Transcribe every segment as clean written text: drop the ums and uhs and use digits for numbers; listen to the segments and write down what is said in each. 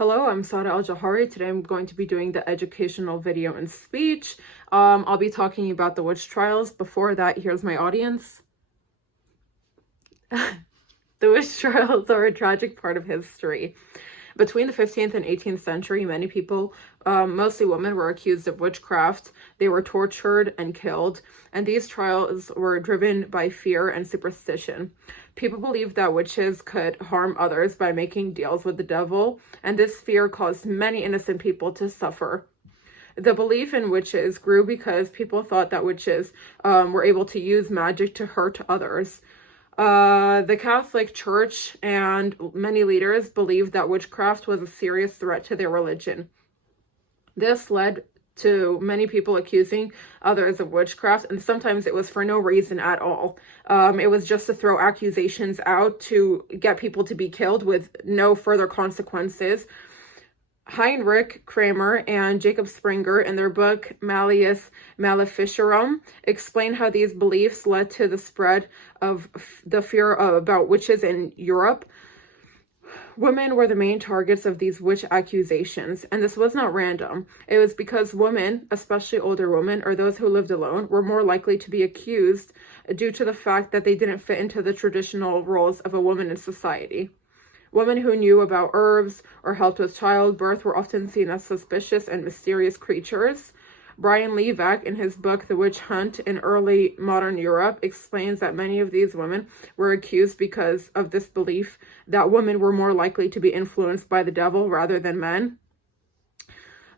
Hello, I'm Sada Al-Jahari. Today I'm going to be doing the educational video and speech. I'll be talking about the witch trials. Before that, here's my audience. The witch trials are a tragic part of history. Between the 15th and 18th century, many people, mostly women, were accused of witchcraft. They were tortured and killed, and these trials were driven by fear and superstition. People believed that witches could harm others by making deals with the devil, and this fear caused many innocent people to suffer. The belief in witches grew because people thought that witches were able to use magic to hurt others. The Catholic Church and many leaders believed that witchcraft was a serious threat to their religion. This led to many people accusing others of witchcraft, and sometimes it was for no reason at all. It was just to throw accusations out to get people to be killed with no further consequences. Heinrich Kramer and Jacob Springer, in their book Malleus Maleficarum, explain how these beliefs led to the spread of the fear about witches in Europe. Women were the main targets of these witch accusations, and this was not random. It was because women, especially older women or those who lived alone, were more likely to be accused due to the fact that they didn't fit into the traditional roles of a woman in society. Women who knew about herbs or helped with childbirth were often seen as suspicious and mysterious creatures. Brian Levack, in his book The Witch Hunt in Early Modern Europe, explains that many of these women were accused because of this belief that women were more likely to be influenced by the devil rather than men.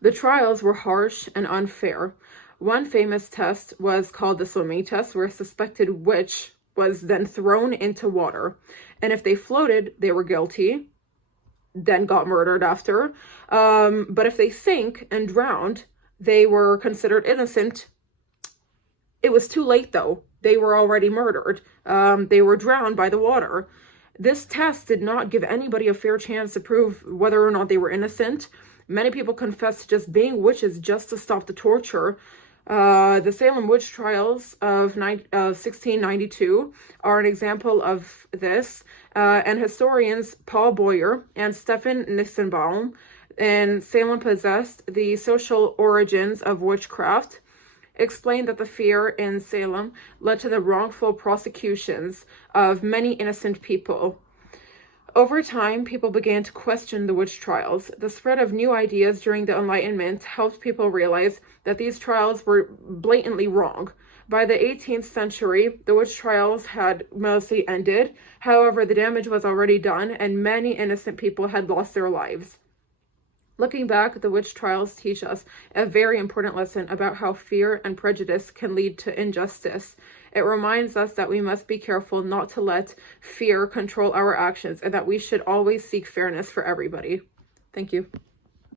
The trials were harsh and unfair. One famous test was called the swimming test, where a suspected witch was then thrown into water, and if they floated, they were guilty, then got murdered after. But if they sank and drowned, they were considered innocent. It was too late, though. They were already murdered. They were drowned by the water. This test did not give anybody a fair chance to prove whether or not they were innocent. Many people confessed to just being witches just to stop the torture. The Salem witch trials of 1692 are an example of this, and historians Paul Boyer and Stefan Nissenbaum in Salem Possessed: The Social Origins of Witchcraft explained that the fear in Salem led to the wrongful prosecutions of many innocent people. Over time, people began to question the witch trials. The spread of new ideas during the Enlightenment helped people realize that these trials were blatantly wrong. By the 18th century, the witch trials had mostly ended. However, the damage was already done, and many innocent people had lost their lives. Looking back, the witch trials teach us a very important lesson about how fear and prejudice can lead to injustice. It reminds us that we must be careful not to let fear control our actions, and that we should always seek fairness for everybody. Thank you.